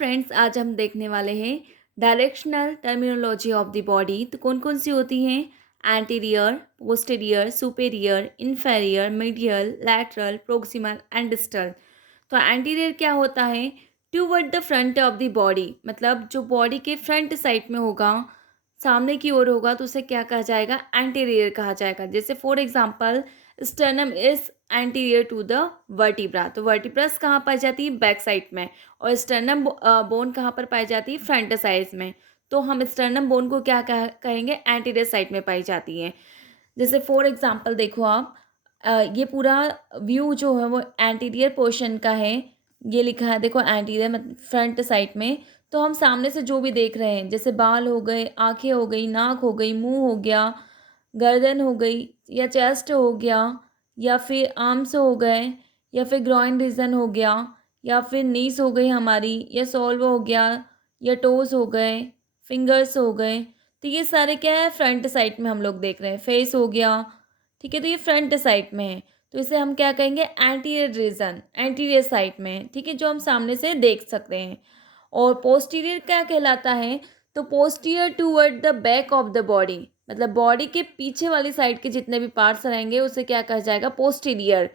Friends, आज हम देखने वाले हैं directional terminology of the body. तो कौन कौन सी होती हैं? Anterior, posterior, superior, inferior, medial, lateral, proximal and distal. तो एंटीरियर क्या होता है? Toward the front of the body, मतलब जो बॉडी के फ्रंट साइड में होगा, सामने की ओर होगा, तो उसे क्या कहा जाएगा? एंटीरियर कहा जाएगा। जैसे for example, sternum is anterior to the vertebra. तो वर्टिब्रस कहाँ पाई जाती है? बैक साइड में। और स्टर्नम बोन कहाँ पर पाई जाती है? फ्रंट साइड में। तो हम स्टर्नम बोन को क्या कहेंगे? एंटीरियर साइड में पाई जाती है। जैसे फॉर एग्जांपल देखो आप, ये पूरा व्यू जो है वो एंटीरियर पोर्शन का है। ये लिखा है देखो, एंटीरियर मतलब फ्रंट साइड में। तो हम सामने से जो भी देख रहे हैं, जैसे बाल हो गए, आंखें हो गई, नाक हो गई, मुंह हो गया, गर्दन हो गई, या चेस्ट हो गया, या फिर आर्म्स हो गए, या फिर ग्रॉइन रीजन हो गया, या फिर नीस हो गई हमारी, या सोल्व हो गया, या टोस हो गए, फिंगर्स हो गए। तो ये सारे क्या है? फ्रंट साइड में हम लोग देख रहे हैं। फेस हो गया, ठीक है, तो ये फ्रंट साइड में है। तो इसे हम क्या कहेंगे? एंटीरियर रीजन, एंटीरियर साइड में है, ठीक है, जो हम सामने से देख सकते हैं। और पोस्टीरियर क्या कहलाता है? तो posterior toward the back of the body, मतलब बॉडी के पीछे वाली साइड के जितने भी पार्ट्स रहेंगे उसे क्या कहा जाएगा? पोस्टीरियर,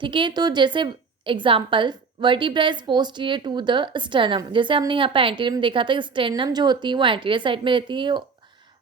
ठीक है। तो जैसे example, vertebra is posterior to the sternum. जैसे हमने यहाँ पे एंटीरियर में देखा था, स्टर्नम जो होती है वो एंटीरियर साइड में रहती है,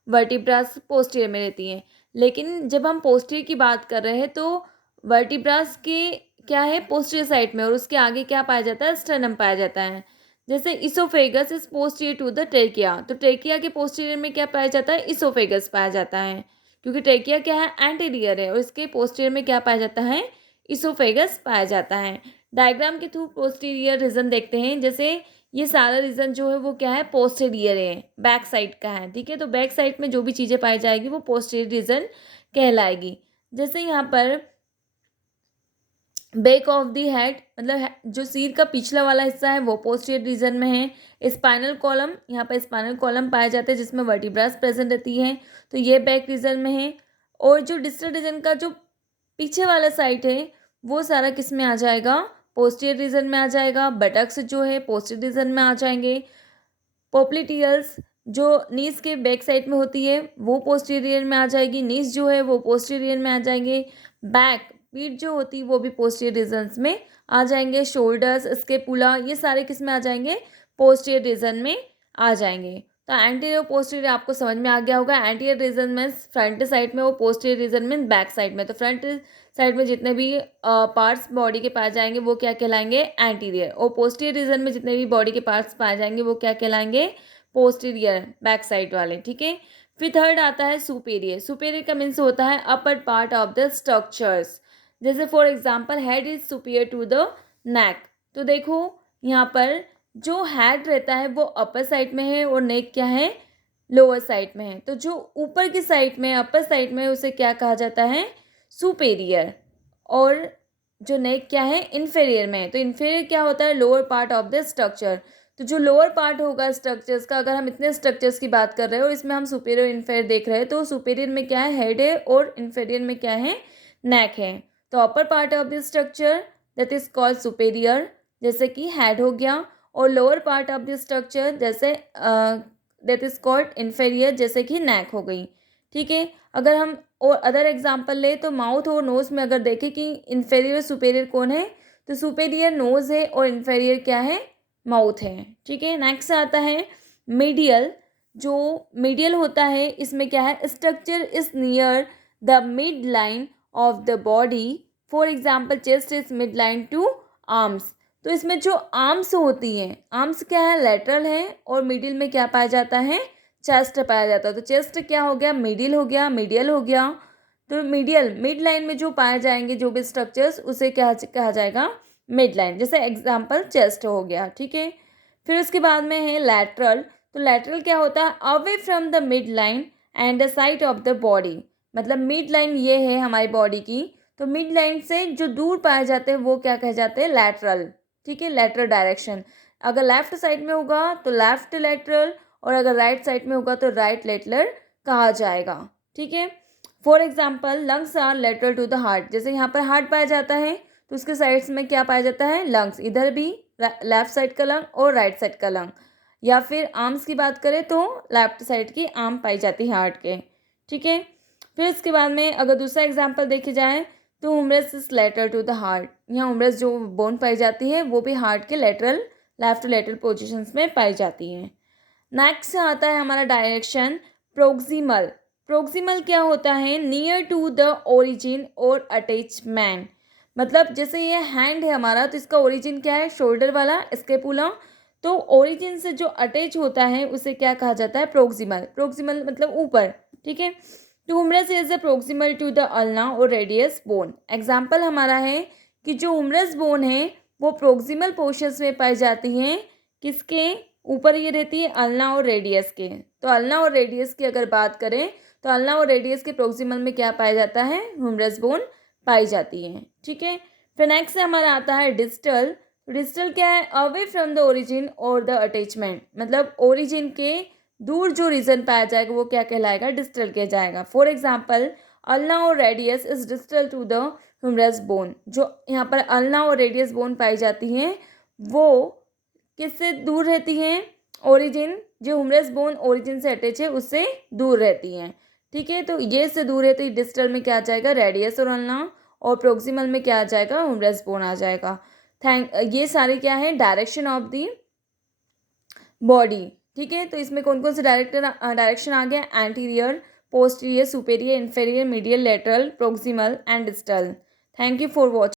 वर्टिब्रास पोस्टीरियर में रहती हैं। लेकिन जब हम पोस्टीरियर की बात कर रहे हैं तो वर्टिब्रास के क्या है? पोस्टीरियर साइड में, और उसके आगे क्या पाया जाता है? स्टर्नम पाया जाता है। जैसे oesophagus is posterior to the trachea. तो ट्रेकिया के पोस्टीरियर में क्या पाया जाता है? इसोफेगस पाया जाता है, क्योंकि ट्रेकिया क्या है? एंटीरियर है, और इसके पोस्टीरियर में क्या पाया जाता है? इसोफेगस पाया जाता है। डायग्राम के थ्रू पोस्टीरियर रीजन देखते हैं। जैसे ये सारा रीजन जो है वो क्या है? पोस्टीरियर है, बैक साइड का है, ठीक है। तो बैक साइड में जो भी चीज़ें पाई जाएगी वो पोस्टीरियर रीजन कहलाएगी। जैसे यहाँ पर बैक ऑफ द हेड, मतलब जो सिर का पिछला वाला हिस्सा है वो पोस्टीरियर रीजन में है। स्पाइनल कॉलम, यहाँ पर स्पाइनल कॉलम पाया जाता है जिसमें वर्टिब्रास प्रेजेंट रहती है, तो ये बैक रीजन में है। और जो डिस्टल रीजन का जो पीछे वाला साइड है वो सारा किस में आ जाएगा? पोस्टीरियर रीजन में आ जाएगा। बटक्स जो है पोस्टीरियर रीजन में आ जाएंगे। पोप्लिटियल्स जो नीज के बैक साइड में होती है वो पोस्टीरियर में आ जाएगी। नीज जो है वो पोस्टीरियर में आ जाएंगे। बैक, पीठ जो होती है वो भी पोस्टीरियर रीजन्स में आ जाएंगे। शोल्डर्स, स्केपुला, ये सारे किस में आ जाएंगे? पोस्टीरियर रीजन में आ जाएंगे। तो एंटीरियर और पोस्टीरियर आपको समझ में आ गया होगा। एंटीरियर रीजन में फ्रंट साइड में, वो पोस्टीरियर रीजन में बैक साइड में। तो फ्रंट साइड में जितने भी पार्ट्स बॉडी के पाए जाएंगे वो क्या कहलाएंगे? एंटीरियर। और पोस्टीरियर रीजन में जितने भी बॉडी के पार्ट्स पाए जाएंगे वो क्या कहलाएंगे? पोस्टीरियर, बैक साइड वाले, ठीक है। फिर थर्ड आता है सुपेरियर। सुपेरियर का मीन्स होता है upper part of the structures. जैसे for example, head is superior to the neck. तो देखो यहाँ पर जो हेड रहता है वो अपर साइड में है, और नेक क्या है? लोअर साइड में है। तो जो ऊपर की साइड में, अपर साइड में, उसे क्या कहा जाता है? सुपेरियर। और जो नेक क्या है? इन्फेरियर में है। तो इन्फेरियर क्या होता है? Lower part of the structure. तो जो लोअर पार्ट होगा स्ट्रक्चर्स का, अगर हम इतने स्ट्रक्चर्स की बात कर रहे हैं और इसमें हम सुपेरियर इन्फेरियर देख रहे हैं, तो सुपेरियर में क्या है? हेड है, और इन्फेरियर में क्या है? नेक है। तो अपर part of the structure that is called superior, जैसे कि हेड हो गया। और lower part of the structure जैसे दैट इज कॉल्ड इन्फेरियर, जैसे कि नेक हो गई, ठीक है। अगर हम और अदर एग्जांपल ले तो माउथ और नोज में अगर देखें कि इन्फेरियर सुपेरियर कौन है, तो सुपेरियर नोज है और इन्फेरियर क्या है? माउथ है, ठीक है। नेक्स्ट आता है मीडियल। जो मीडियल होता है इसमें क्या है? Structure is near the mid line of the body. For example, chest is mid line to arms. तो इसमें जो आर्म्स होती हैं, आर्म्स क्या है? लेटरल है, और मिडिल में क्या पाया जाता है? चेस्ट पाया जाता है। तो चेस्ट क्या हो गया? मिडिल हो गया, मीडियल हो गया। तो मीडियल, मिड लाइन में जो पाए जाएंगे जो भी स्ट्रक्चर्स, उसे क्या कहा जाएगा? Mid line. जैसे एग्जाम्पल चेस्ट हो गया, ठीक है। फिर उसके बाद में है लैटरल। तो लैटरल क्या होता है? Away from the mid line and the side of the body. मतलब मिड लाइन ये है हमारी बॉडी की, तो मिड लाइन से जो दूर पाए जाते हैं वो क्या कहे जाते हैं? लैटरल, ठीक है, लैटरल डायरेक्शन। अगर लेफ्ट साइड में होगा तो लेफ्ट लैटरल, और अगर राइट साइड में होगा तो राइट लेटरल कहा जाएगा, ठीक है। For example, lungs are lateral to the heart. जैसे यहाँ पर हार्ट पाया जाता है तो उसके साइड्स में क्या पाया जाता है? लंग्स, इधर भी लेफ्ट साइड का लंग और राइट साइड का लंग, या फिर आर्म्स की बात करें तो लेफ्ट साइड की आर्म पाई जाती है हार्ट के, ठीक है। फिर इसके बाद में अगर दूसरा एग्जांपल देखे जाए तो humerus is lateral to the heart, यहाँ हुमरस जो बोन पाई जाती है वो भी हार्ट के lateral, left to lateral positions में पाई जाती है। नेक्स्ट आता है हमारा डायरेक्शन प्रोक्सिमल। प्रोक्सिमल क्या होता है, नियर टू द ओरिजिन और अटैचमेंट, मतलब जैसे ये हैंड है हमारा तो इसका ओरिजिन क्या है, शोल्डर वाला स्केपुला, तो ओरिजिन से जो अटैच होता है उसे क्या कहा जाता है, प्रोक्सिमल। प्रोक्सिमल मतलब ऊपर, ठीक है। तो humerus is the proximal to the ulna और रेडियस बोन। एग्जाम्पल हमारा है कि जो हुमरस बोन है वो प्रोक्सिमल पोर्शंस में पाई जाती है, किसके ऊपर ये रहती है, अल्ना और रेडियस के। तो अल्ना और रेडियस की अगर बात करें तो अल्ना और रेडियस के प्रोक्सिमल में क्या पाया जाता है, हुमरस बोन पाई जाती है, ठीक है। फिर नेक्स्ट हमारा आता है डिस्टल। डिस्टल क्या है, अवे फ्रॉम द ओरिजिन और द अटैचमेंट, मतलब ओरिजिन के दूर जो रीजन पाया जाएगा वो क्या कहलाएगा, डिस्टल किया जाएगा। फॉर एग्जाम्पल अल्ना और radius is distal to the humerus bone, जो यहाँ पर अल्ना और रेडियस बोन पाई जाती हैं वो किससे दूर रहती हैं, ओरिजिन, जो ह्यूमरस बोन ओरिजिन से अटैच है उससे दूर रहती हैं, ठीक है। तो ये से दूर है तो डिस्टल में क्या आ जाएगा, रेडियस और अल्ना, और प्रोक्सिमल में क्या आ जाएगा, ह्यूमरस बोन आ जाएगा। ये सारे क्या है, डायरेक्शन ऑफ दी बॉडी, ठीक है। तो इसमें कौन कौन से डायरेक्शन आ गया, anterior, posterior, superior, inferior, medial, lateral, proximal and distal. Thank you for watching.